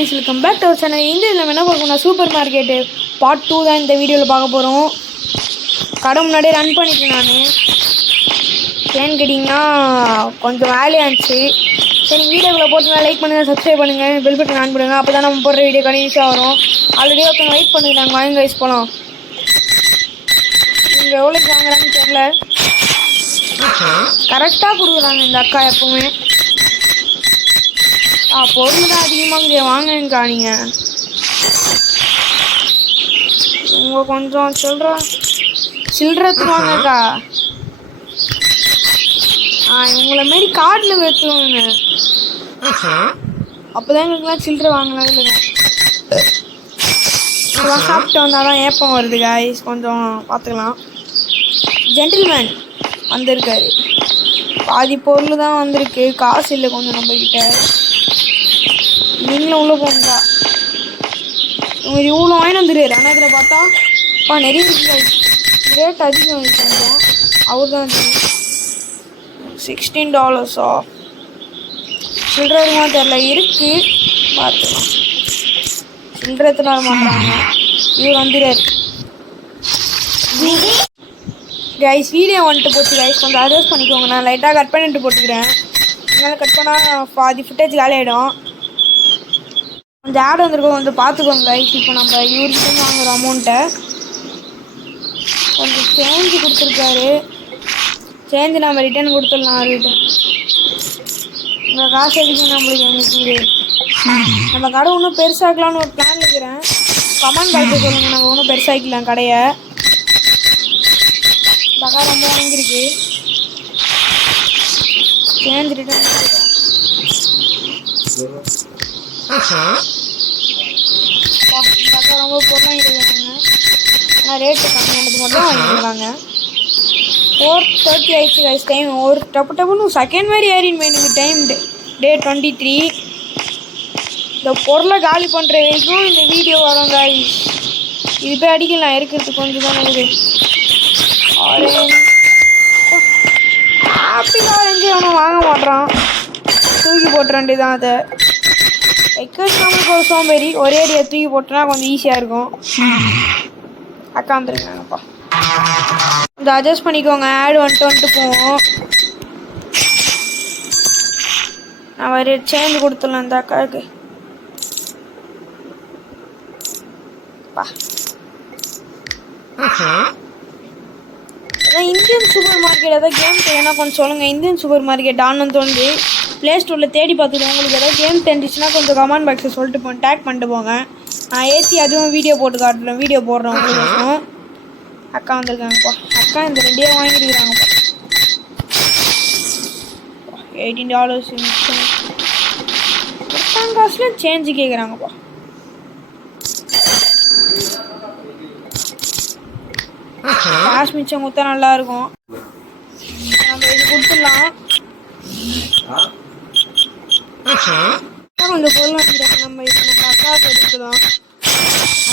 guys, welcome back to our channel. இந்த இதில் என்ன பார்க்கணும், சூப்பர் மார்க்கெட்டு பார்ட் 2 தான் இந்த வீடியோவில் பார்க்க போகிறோம். கடை முன்னாடியே ரன் பண்ணிட்டேன் நான். ஏன்னு கேட்டிங்கன்னா கொஞ்சம் வேலையாக இருந்துச்சு. சரி, வீடியோக்குள்ளே போட்டுனா லைக் பண்ணுங்கள், சப்ஸ்கிரைப் பண்ணுங்கள், பெல் பட்டன் ஆன் பண்ணுங்கள். அப்போ தான் நம்ம போடுற வீடியோ கண்டினியூஸாக வரும். ஆல்ரெடி ஒருத்தவங்க வெயிட் பண்ணிக்கிறாங்க, வாங்க கைஸ் போகலாம். இங்கே எவ்வளோக்கு வாங்குறாங்கன்னு தெரில, கரெக்டாக கொடுக்குறாங்க இந்த அக்கா எப்போவுமே. பொருள் தான் அதிகமாக வாங்குங்கக்கா. நீங்கள் உங்கள் கொஞ்சம் சில்லறத்துக்கு வாங்கக்கா. இவங்கள மாரி கார்டில் வைத்துவாங்க, அப்போ தான் எங்களுக்குலாம் சில்லறை வாங்கலாம் இல்லைங்க. சாப்பிட்டு வந்தால் தான் ஏப்பம் வருது காய்ஸ், கொஞ்சம் பார்த்துக்கலாம். ஜென்டில்மேன் வந்திருக்காரு, பாதி பொருள் தான் வந்திருக்கு, காசு இல்லை கொஞ்சம் நம்மக்கிட்ட. நீங்களும் உள்ளே போங்கக்கா. இவங்க இவ்வளோ வாங்கிட்டு வந்துடுறாரு. ஆனால் இதில் பார்த்தா நிறைய இருக்குது, ரேட் அதிகம் கொஞ்சம். அவர் தான் $16 சில்லறை இருக்குமா தெரில, இருக்குது பார்த்துக்கலாம். சில்லறை எத்தனை மாட்டாங்க. இவர் வந்துடுறாரு கைஸ். வீடியோ வந்துட்டு போச்சு கைஸ், கொஞ்சம் அட்ஜஸ்ட் பண்ணிக்கோங்க. நான் லைட்டாக கட் பண்ணிட்டு போட்டுக்கிறேன், அதனால் கட் பண்ணால் பாதி ஃபுட்டேஜ் காலியாகிடும். கொஞ்சம் ஆட் வந்துருக்கோம், கொஞ்சம் பார்த்துக்கோங்க கைஸ். இப்போ நம்ம இவர்கிட்ட வாங்குகிற அமௌண்ட்டை கொஞ்சம் சேஞ்சு கொடுத்துருக்காரு. சேஞ்சு நம்ம ரிட்டர்ன் கொடுத்துடலாம் அவர்கிட்ட. உங்கள் காசு எதுக்கு நம்மளுக்கு எனக்கு நம்ம கடை இன்னும் பெருசாக்கலான்னு ஒரு பிளான் இருக்கிறேன். கமெண்ட் பாக்ஸில் சொல்லுங்கள், நம்ம இன்னும் பெருசாக்கிக்கலாம் கடையை. இந்த கடை ரொம்ப வாங்கியிருக்கு, சேஞ்சு ரிட்டர்ன் கொடுத்துருக்கேன். இந்த அக்கா ரொம்ப பொருள் வாங்கியிருக்காங்க, ஆனால் ரேட்டு கம்மியானது மட்டும் வாங்கிக்கிறாங்க. 4:30 ஆயிடுச்சு கைஸ் டைம். ஒரு டப்புன்னு செகண்ட் மாதிரி ஏறின்னு எனக்கு டைம். டே 23. இந்த பொருளை காலி பண்ணுற வரைக்கும் இந்த வீடியோ வரும் கைஸ். இது போய் அடிக்கலாம், இருக்கிறது கொஞ்சம் தான் இருக்குது. ஆப்பிள் ஆரஞ்சு அவனை வாங்க மாட்டான், தூக்கி போட்டுறாண்டி தான். அதை எக்கஸ் நம்மளுக்கு ஒரு சோம்பேறி, ஒரே அடியை தூக்கி போட்டோன்னா கொஞ்சம் ஈஸியாக இருக்கும். அக்கா வந்துருக்காங்கப்பா, கொஞ்சம் அட்ஜஸ்ட் பண்ணிக்கோங்க. ஆடு வந்துட்டு போவோம். நான் வேறு சேஞ்ச் கொடுத்துடலாம் இந்த அக்காவுக்கு. அதான் இந்தியன் சூப்பர் மார்க்கெட் ஏதாவது கேம் தெரியும்னா கொஞ்சம் சொல்லுங்கள். இந்தியன் சூப்பர் மார்க்கெட் ஆனந்து தோண்டி ப்ளே ஸ்டோரில் தேடி பார்த்துட்டு உங்களுக்கு ஏதாவது கேம் தெரிஞ்சிச்சுன்னா கொஞ்சம் கமெண்ட் பாக்ஸில் சொல்லிட்டு டேக் பண்ணிட்டு போங்க. நான் ஏற்றி அதுவும் வீடியோ போட்டு காட்டுறேன், வீடியோ போடுறேன் உங்களுக்கு. அக்கா வந்திருக்காங்கப்பா, அக்கா இந்த 2 வாங்கியிருக்கிறாங்கப்பா. $18 காசுல சேஞ்சு கேட்குறாங்கப்பா. காசு மிச்சம் கொடுத்தா நல்லாயிருக்கும். நம்ம இது கொடுத்துடலாம். கொஞ்சம் பொருள் வாங்கிட்டாங்க, நம்ம இப்போ நம்ம அக்காவுக்கு எடுத்துக்கலாம்.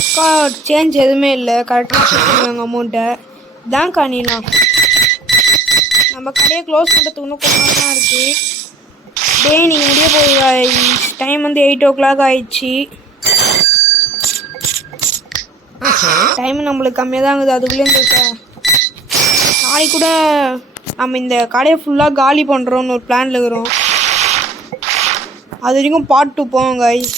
அக்கா சேஞ்ச் எதுவுமே இல்லை, கரெக்டாக கொடுத்துருக்காங்க அமௌண்ட்டை. இதான் காணிலாம். நம்ம கடையை க்ளோஸ் பண்ணுறதுக்கு இன்னும் கொஞ்சம் நாள் தான் இருக்குது. நீங்கள் முடிய போகுது. டைம் 8 o'clock ஆயிடுச்சு. டைம் நம்மளுக்கு கம்மியாக தான் இருக்குது. அதுக்குள்ளே நாளைக்கு கூட நம்ம இந்த கடையை ஃபுல்லாக காலி பண்ணுறோன்னு ஒரு பிளானில் இருக்கிறோம். அது வரைக்கும் பார்ட் 2 போவோம் கைஸ்.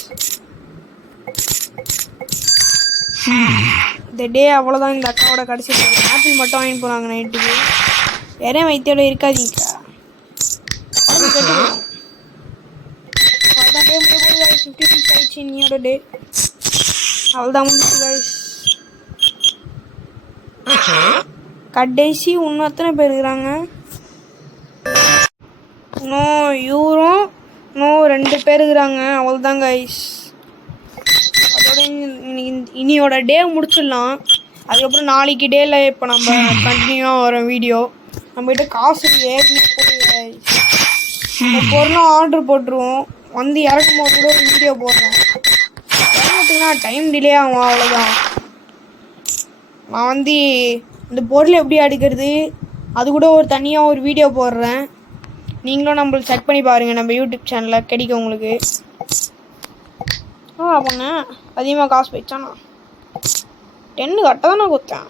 இந்த டே அவ்வளோதான். இந்த அக்காவோட கடைசி ஆப்பிள் மட்டும் வாங்கிட்டு போகிறாங்க நைட்டுக்கு. வேறே வைத்தியோட இருக்காதீங்கக்கா, கேட்டு அவ்வளோதான். டே முடிய போது 56 ஆயிடுச்சு இன்னையோட டே. அவ்வளோதான் முடிச்சு கைஸ். கடைசி இன்னும் எத்தனை பேர் இருக்கிறாங்க? இன்னும் இவரும் இன்னும் 2 பேர் இருக்கிறாங்க. அவ்வளோதான் கைஸ். அதோட இனியோட டே முடிச்சிடலாம். அதுக்கப்புறம் நாளைக்கு டேல இப்போ நம்ம கண்டினியூவாக வர வீடியோ. நம்மகிட்ட காசு ஏற்கனவே போட்டு பொருளும் ஆர்டர் போட்டுருவோம். வந்து இறக்கும் போது கூட ஒரு வீடியோ போடுறேன். இறங்கிட்டுனா டைம் டிலே ஆகும், அவ்வளோதான். நான் இந்த பொருள் எப்படி அடிக்கிறது அது கூட ஒரு தனியாக ஒரு வீடியோ போடுறேன். நீங்களும் நம்மளுக்கு செக் பண்ணி பாருங்கள், நம்ம யூடியூப் சேனலில் கிடைக்கும் உங்களுக்கு. அவங்க அதிகமாக காசு போயிடுச்சானா 10 கரெக்டாக தான் நான் கொடுத்தேன்.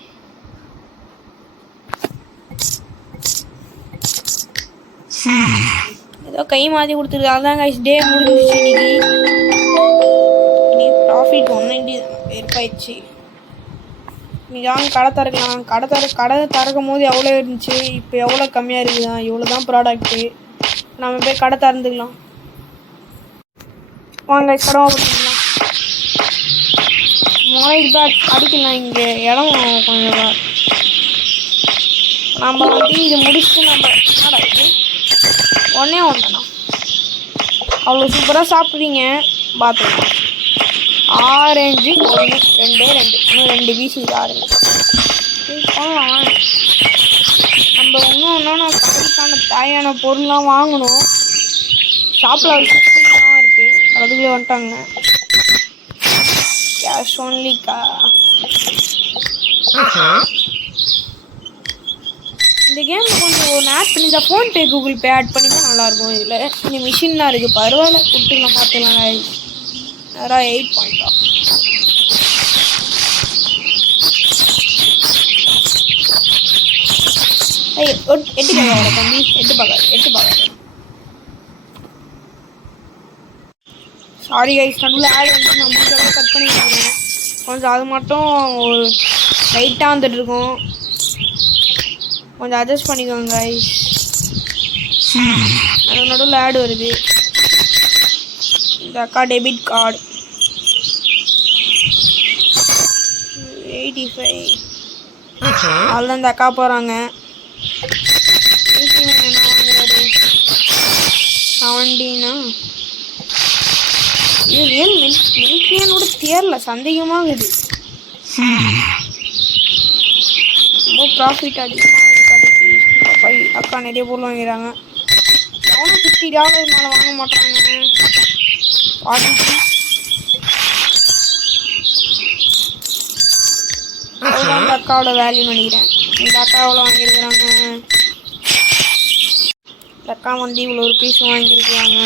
ஏதோ கை மாற்றி கொடுத்துருக்கு. அதுதான் கைஸ் டே முடிஞ்சிச்சு இன்னைக்கு ப்ராஃபிட் 190 ஏற்பாயிடுச்சு. இன்னைக்கு வாங்க கடை திறக்கலாம். கடை திறக்கும் போது எவ்வளோ இருந்துச்சு, இப்போ எவ்வளோ கம்மியாக இருக்குதா, இவ்வளோ தான் ப்ராடக்ட்டு. நம்ம போய் கடை திறந்துக்கலாம். வாங்க கடை பண்ணிக்கலாம். முளைக்கு தான் அடிக்கலாம். இங்கே இடம் கொஞ்சம் நம்ம வந்து இது முடிச்சுட்டு நம்ம இது ஒன்றே ஒன்றுண்ணா அவ்வளோ சூப்பராக சாப்பிட்றீங்க. பார்த்துக்கலாம். ஆரஞ்சு 1 2 இன்னும் 2 பீஸ் இது ஆரஞ்சு. நம்ம இன்னும் கடைக்கான தேவையான பொருள்லாம் வாங்கணும். ஷாப்பில் தான் இருக்குது. அதுக்குள்ளே வந்துட்டாங்க. கேஷ் ஒன்லிக்கா. இந்த கேமில் கொஞ்சம் ஒரு ஆட் பண்ணி தான் ஃபோன்பே கூகுள் பே ஆட் பண்ணி தான் நல்லாயிருக்கும். இதில் இந்த மிஷின்லாம் இருக்குது. பரவாயில்ல கொடுத்துக்கலாம். பார்த்துக்கலாம். நேராக 8 பாயிண்டா. எட்டு பார்க்காத தம்பி. எட்டு பார்க்காத. சாரி கைஸ், நடுவில் ஆட் வந்து நான் முடிஞ்சளவு கட் பண்ணி வச்சுருக்கேன். கொஞ்சம் அது மட்டும் ஒரு லைட்டாக வந்துட்டுருக்கோம். கொஞ்சம் அட்ஜஸ்ட் பண்ணிக்கோங்க கைஸ். நடுவில் ஆட் வருது. இந்த அக்கா டெபிட் கார்டு 85. அதில் இந்த அக்கா போகிறாங்க. என்ன வாங்குறாரு 70னா இது ரியல் மில்கியனோட தேரல. சந்தேகமாகுது. ரொம்ப ப்ராஃபிட் அதிகமாக கடைக்கு. அக்கா நிறைய பொருள் வாங்கிறாங்க. எவனும் $50 மேலே வாங்க மாட்டாங்க. 43 அந்த அக்காவோட வேல்யூ நினைக்கிறேன். இந்த அக்கா எவ்வளோ வாங்கியிருக்கிறாங்க. இந்த அக்கா வந்து இவ்வளோ ருபீஸ் வாங்கியிருக்கிறாங்க.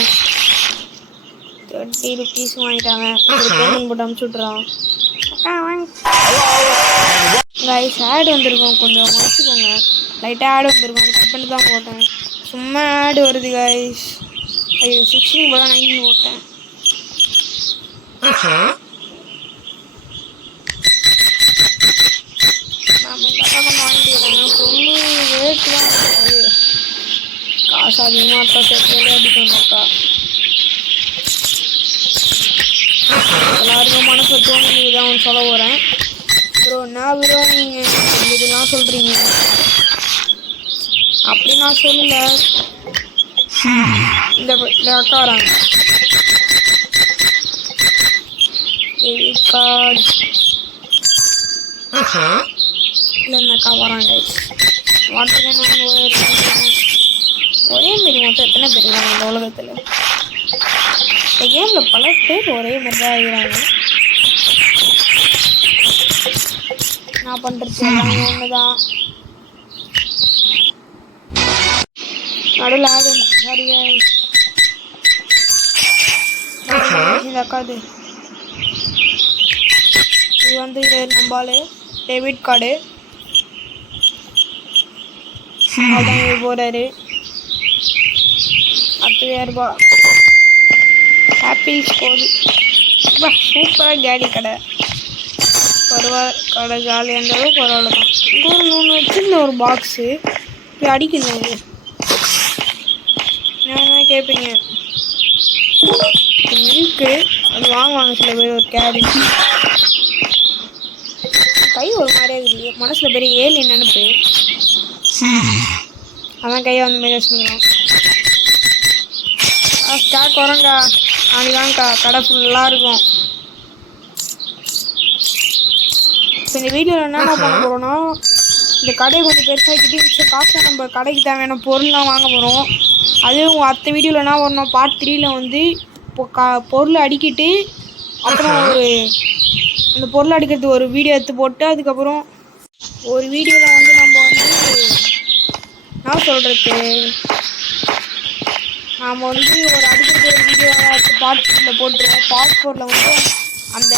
30 ருபீஸ் வாங்கிட்டாங்க. ஒரு பேமெண்ட் போட்டு அமுச்சு விட்றான். அக்கா வாங்க கைஸ். ஆட் வந்திருக்கோம். கொஞ்சம் மறைச்சிக்கோங்க. லைட்டாக ஆட் வந்திருக்கோம். கட் பண்ணி தான் போட்டேன். சும்மா ஆட் வருது கைஸ். ஐயோ 16 போல 9 போட்டேன். நம்ம இந்த அக்கா கொஞ்சம் வாங்கிக்கிறாங்க. பொண்ணு ரேட்டு தான். ஐயோ காசு அதிகமாக இருக்கா. சேர்த்து அடிக்கணும் அக்கா. எல்லாருக்கும் மனசு தோணுது. இதான் ஒன்று சொல்ல போகிறேன். ப்ரோ என்ன ப்ரோ நீங்கள் இதெல்லாம் சொல்கிறீங்க? அப்படி நான் சொல்லலை. இந்த அக்கா வராங்க. டெபிட் கார்டு இல்லை இந்த அக்கா வராங்க. வாட்டர் கேன் ஒரே மாரி மொத்தம் எத்தனை பேர் இருக்காங்க இந்த உலகத்தில்? இந்த கேமில் பல பேர் ஒரே மாதிரி தான் இருக்கிறாங்க. நான் பண்ணுறது எல்லாமே ஒன்று தான். நடுவில் ஆடு சரியா இந்த அக்காது. இது வந்து இது நம்பால் டெபிட் கார்டு. அதான் இது போகிறாரு. 10,000 ரூபா. ஆப்பிள்ஸ் போகுது. ரொம்ப சூப்பராக கேடி கடை. பரவாயில்ல கடை ஜாலியாக இருந்தாலும் பரவாயில்ல தான். இங்கே ஒரு 3 வச்சுருந்த ஒரு பாக்ஸு இப்படி அடிக்கணும். இது என்ன கேட்பீங்க? மில்க்கு அது வாங்குவாங்க சில பேர். ஒரு கேரி கை ஒரு மாதிரியே இருக்குது. மனசில் பெரிய ஏலியன் நினைப்பு. அதான் கையை அந்த மாதிரி வச்சுருக்கோம். ஸ்டாக் வரங்கா. நாளைக்கு வாங்கக்கா. கடை ஃபுல்லாக இருக்கும். இப்போ இந்த வீடியோவில் என்னென்ன பண்ண போகிறோன்னா, இந்த கடையை கொஞ்சம் பெருசாகிக்கிட்டு மிச்சம் காசை நம்ம கடைக்கு தேவையான பொருள்லாம் வாங்க போகிறோம். அதுவும் அடுத்த வீடியோவில் என்ன வரணும், பார்ட் 3ல் வந்து இப்போ பொருள் அடிக்கிட்டு அப்புறம் அந்த பொருள் அடிக்கிறது ஒரு வீடியோ எடுத்து போட்டு அதுக்கப்புறம் ஒரு வீடியோவில் வந்து நம்ம வந்து என்ன சொல்கிறது, நாம் வந்து ஒரு அடிக்கிறது ஒரு வீடியோவாக எடுத்து பார்ட் 3ல் போட்டுருவோம். பார்ட் 4ல் வந்து அந்த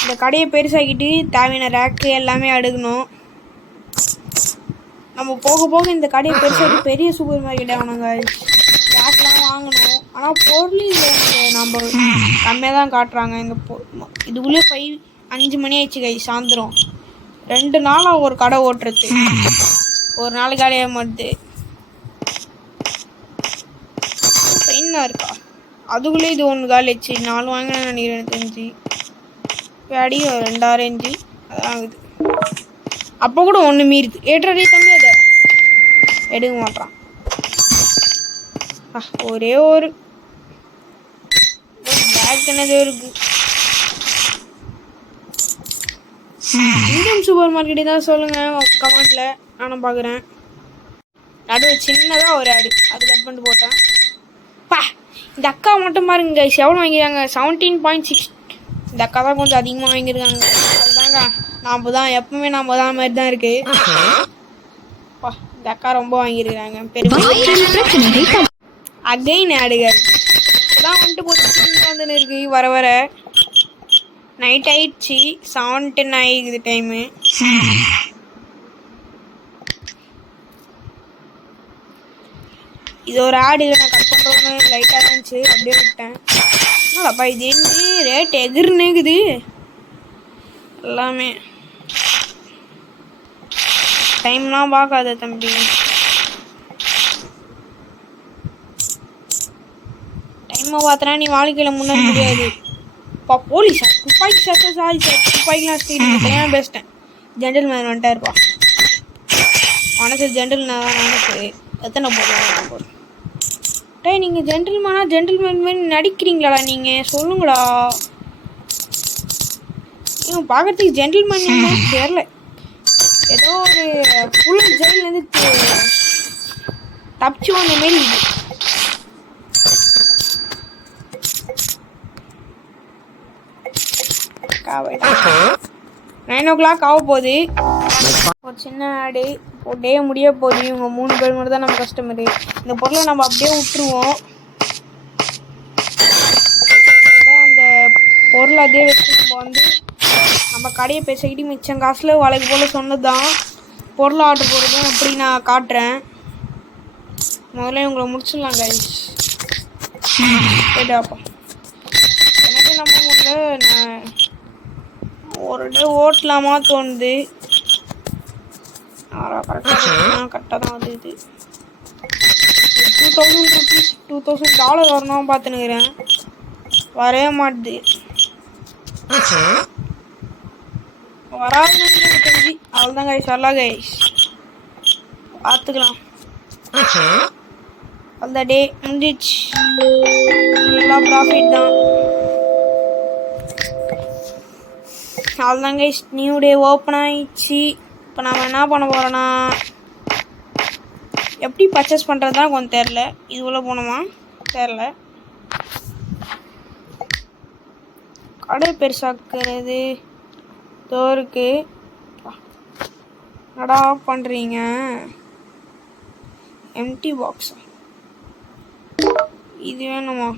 இந்த கடையை பெருசாக்கிட்டு தேவையான ரேக்கு எல்லாமே அடுக்கணும். நம்ம போக போக இந்த கடையை பெருசாக்கி பெரிய சூப்பர் மார்க்கெட் ஆகணுங்க. ரேக்லாம் வாங்கணும். ஆனால் பொருள் இதில் நம்ம கம்மியாக தான் காட்டுறாங்க. இந்த இதுக்குள்ளே 5 மணி ஆயிடுச்சு கை சாயந்தரம். 2 நாளாக ஒரு கடை ஓட்டுறது, ஒரு நாள் கடையாக மாட்டுது. பெயினாக இருக்கா அதுக்குள்ளே இது ஒன்று காலிச்சு 4 வாங்கினேன்னு நினைக்கிறேன். எனக்கு தெரிஞ்சு அடி 2 ஆரஞ்சு அதான் ஆகுது. அப்போ கூட ஒன்று மீறுது. ஏற்றதே தம்பி அதை எடுக்க மாட்டான். ஒரே ஒரு பேக் தானே இருக்கு. இந்தியன் சூப்பர் மார்க்கெட்டு தான் சொல்லுங்கள் கமெண்ட்டில், நானும் பார்க்குறேன். நடுவு சின்னதாக ஒரு ஆடு அது கட் பண்ணிட்டு போட்டேன். இந்த அக்கா மட்டும் பாருங்க எவ்வளோ வாங்கிடுறாங்க, 17.6. இந்த அக்கா தான் கொஞ்சம் அதிகமாக வாங்கியிருக்காங்க. அதுதாங்க நாம் தான் எப்பவுமே நம்ம தான் மாதிரி தான் இருக்குது. இந்த அக்கா ரொம்ப வாங்கியிருக்கிறாங்க. பெருமை அகைன் ஆடுகள் இப்போதான் வந்துட்டு போட்டு வந்துன்னு இருக்கு. வர வர நைட் ஆயிடுச்சு, 7:10 ஆகிக்குது டைமு. இது ஒரு ஆடு நான் கட் பண்ணுறோன்னு லைட்டாக இருந்துச்சு, அப்படியே விட்டேன். என்னப்பா இது என்ன ரேட் எகிர்னுக்குது எல்லாமே. டைம்லாம் பார்க்காத தம்பி, டைமை பார்த்தனா நீ வாழ்க்கையில் முன்னேற முடியாது. போலீஸா துப்பாக்கி சார்? சாரி சார், துப்பாக்கிலாம் ஸ்டீல் பேசிட்டேன். ஜென்டில் மேன் வந்துட்டாருப்பா. மனசு ஜென்டில் நான் நினைச்சு எத்தனை போடுறோம். டே நீங்கள் ஜென்டில்மேன் மாதிரி நடிக்கிறீங்களாடா? நீங்கள் சொல்லுங்கடா. இவன் பார்க்கறதுக்கு ஜென்டில்மேன் தெரியல. ஏதோ ஒரு ஃபுல் ஜெயிலேருந்து தப்பிச்சு வந்த மாரி இது. 9 o'clock ஆக போகுது. ஒரு சின்ன ஆடு டே முடிய போகுது. இவங்க 3 பேர் மட்டும் தான் நம்ம கஸ்டமரு. இந்த பொருளை நம்ம அப்படியே விட்டுருவோம். அந்த பொருளை அதே வச்சு நம்ம கடையை பேசிக்கிட்டு மிச்சம் காசில் வளைக்கு போல் சொன்னது தான் பொருள் ஆர்டர் போடுறதும் அப்படி நான் காட்டுறேன். முதல்ல இவங்களை முடிச்சிடலாம் கைஸ். கேட்டாப்பா எனக்கு நம்ம முதல்ல நான் ஒரு டே ஓட்டலாமா தோணுது. கரெக்டாக தான் வந்து இது $2,000 வரணும் பார்த்துனுக்கிறேன். வரவே மாட்டுது. வராதுன்னு தெரிஞ்சு அவ்வளோதான் கைஸ். வரலாம் கைஸ், பார்த்துக்கலாம். அந்த டே முடிஞ்சிச்சு, எல்லாம் ப்ராஃபிட் தான். அவ்வளோதான் கைஸ், நியூ டே ஓப்பன் ஆயிடுச்சு. இப்போ நம்ம என்ன பண்ண போகிறோன்னா, எப்படி பர்ச்சேஸ் பண்ணுறது தான் கொஞ்சம் தெரில. இது உள்ள போனோமா தெரில. கடை பெருசாக்குறது தோருக்கு நடா பண்ணுறீங்க. எம்டி பாக்ஸா இது வேணுமா?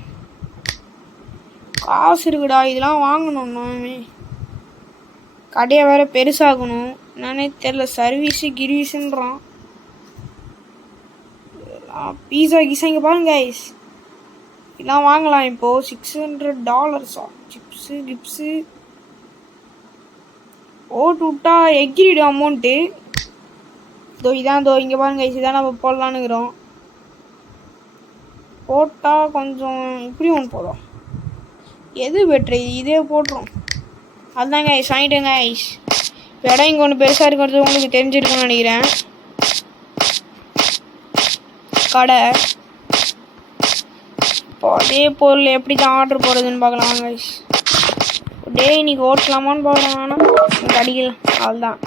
காசு இருக்குடா, இதெல்லாம் வாங்கணும்னாமே. கடையை வேறு பெருசாகணும். நானே தெரில, சர்வீஸு கிர்வீஸுன்றான். பீஸா கீஸா இங்கே பாருங்க கைஸ், இதெல்லாம் வாங்கலாம் இப்போது. $600 சிப்ஸு கிப்ஸு ஓட்டு விட்டா எகிரிடு அமௌண்ட்டு. இதான் இங்கே பாருங்க கைஸ், இதான் நம்ம போடலான்னுக்கிறோம். போட்டால் கொஞ்சம் இப்படி ஒன்று போதும். எது பெட்ரு? இதே போட்டுரும். அதுதாங்க ஐஸ் வாங்கிட்டேங்க ஐஸ். இப்போ இடம் இங்கே ஒன்று பெருசாக இருக்கிறது உங்களுக்கு தெரிஞ்சிருக்குன்னு நினைக்கிறேன். கடை இப்போ அதே பொருள் எப்படி தான் ஆர்டர் போடுறதுன்னு பார்க்கலாம் ஐஸ். டே இன்னைக்கு ஓட்டலாமான்னு பார்க்கலாம். ஆனால் எனக்கு அடிக்கலாம். அவ்வளோதான்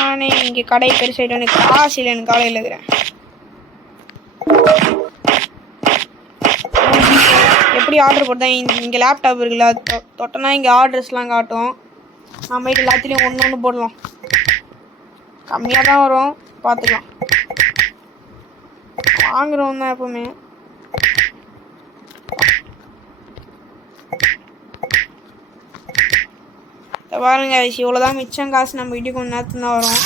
நானே இங்கே கடை பெருசாகிட்டு எனக்கு காசு இல்லை. எனக்கு காலையில் இருக்கிறேன். எப்படி ஆர்டர் போட்டேன்? இங்கே லேப்டாப் இருக்குல்ல, தொட்டனா இங்கே ஆர்டர்ஸ்லாம் காட்டும். நம்ம இது எல்லாத்துலேயும் ஒன்று போடலாம். கம்மியாக தான் வரும், பார்த்துக்கலாம். வாங்குறோம் தான் எப்பவுமே. பாருங்க இவ்வளோதான் மிச்சம் காசு நம்ம வீட்டுக்கு கொஞ்ச நேரத்துல தான் வரும்.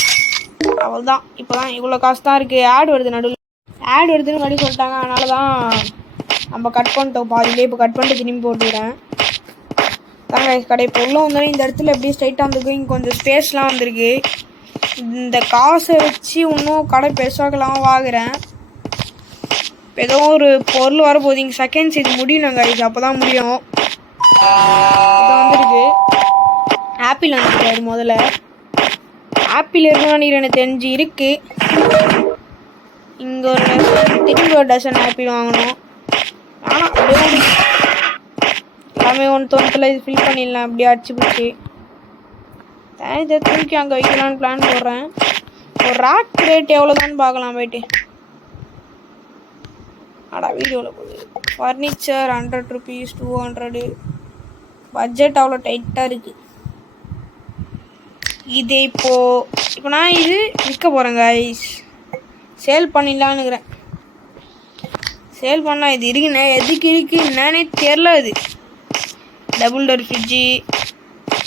அவ்வளோ தான். இப்போ தான் இவ்வளோ காசு தான் இருக்குது. ஆட் வருது நடுவில். ஆட் வருதுன்னு மறுபடியும் சொல்லிட்டாங்க. அதனால தான் நம்ம கட் பண்ணிட்டோம் பாதியிலே. இப்போ கட் பண்ணிட்டு திரும்பி போட்டுக்கிறேன். தாங்க கடை இப்போ உள்ளே வந்தோடனே இந்த இடத்துல எப்படி ஸ்ட்ரைட்டாக வந்துருக்கு. இங்கே கொஞ்சம் ஸ்பேஸ்லாம் வந்திருக்கு. இந்த காசை வச்சு இன்னும் கடை பெருசாக்கலாம் வாங்குறேன். இப்போ ஏதோ ஒரு பொருள் வரப்போகுது. இங்கே செகண்ட்ஸ் இது முடியணும் கைஸ். அப்போ தான் முடியும். இப்போ வந்துருக்கு ஆப்பிள் வந்துருக்காரு. முதல்ல ஆப்பிள் இருக்குன்னு எனக்கு தெரிஞ்சு இருக்கு. இங்கே ஒரு திரும்பி ஒரு டசன் ஆப்பிள் வாங்கணும். ஆனால் அப்படியே எல்லாமே ஒன்று தோணத்தில் இது ஃபில் பண்ணிடலாம். அப்படியே அடிச்சு பிடிச்சி இதை தூக்கி அங்கே வைக்கலான்னு பிளான் போடுறேன். ஒரு ராக் ரேட் எவ்வளோதான்னு பார்க்கலாம் போயிட்டு. வீடியோவில் போகுது. Furniture 100 rupees 200. பட்ஜெட் அவ்வளோ டைட்டாக இருக்குது. இது இப்போ நான் இது விற்க போகிறேன் கைஸ். சேல் பண்ணிடலான்னுக்கிறேன். சேல் பண்ணலாம். இது இருக்குண்ணே. எதுக்கு இருக்குது என்னன்னே தெரில. அது டபுள் டோர் ஃப்ரிட்ஜு.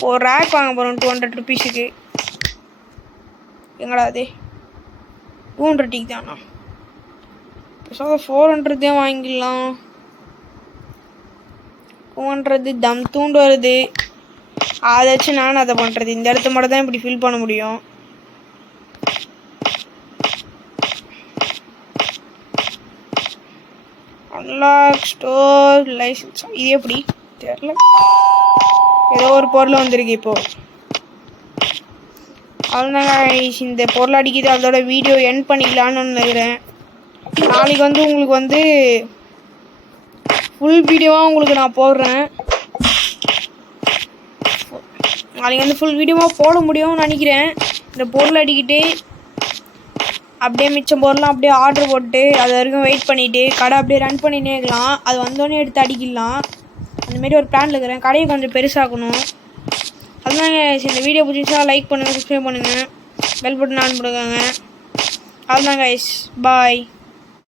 ஒரு ரேக் வாங்க போகிறோம் 200 rupeesக்கு. எங்கடா அது 200 தானா? 400 வாங்கிடலாம். 200 தம் தூண்டு வருது. அதை வச்சு நானும் அதை பண்ணுறது. இந்த இடத்த மட்டும் தான் இப்படி ஃபில் பண்ண முடியும். Unlock store license. இது எப்படி தெரியல. ஏதோ ஒரு பொருள் வந்திருக்கு. இப்போது அவ்வளோதாங்க. இந்த பொருள் அடிக்குது. அதோட வீடியோ எண்ட் பண்ணிக்கலான்னு நினைக்கிறேன். நாளைக்கு உங்களுக்கு ஃபுல் வீடியோவாக உங்களுக்கு நான் போடுறேன். நாளைக்கு ஃபுல் வீடியோவாக போட முடியும்னு நினைக்கிறேன். இந்த பொருள் அடிக்கிட்டு அப்படியே மிச்சம் பொருள்லாம் அப்படியே ஆர்டர் போட்டு அது வரைக்கும் வெயிட் பண்ணிவிட்டு கடை அப்படியே ரன் பண்ணினே இருக்கலாம். அது வந்தோடனே எடுத்து அடிக்கலாம். அந்தமாரி ஒரு பிளானில் இருக்கிறேன். கடையை கொஞ்சம் பெருசாக்கணும். அதுதாங்க. இந்த வீடியோ பிடிச்சா லைக் பண்ணுங்கள், சப்ஸ்கிரைப் பண்ணுங்கள், பெல் பட்டன் ஆன் பண்ணுங்க. அதுதாங்க கைஸ். பாய்.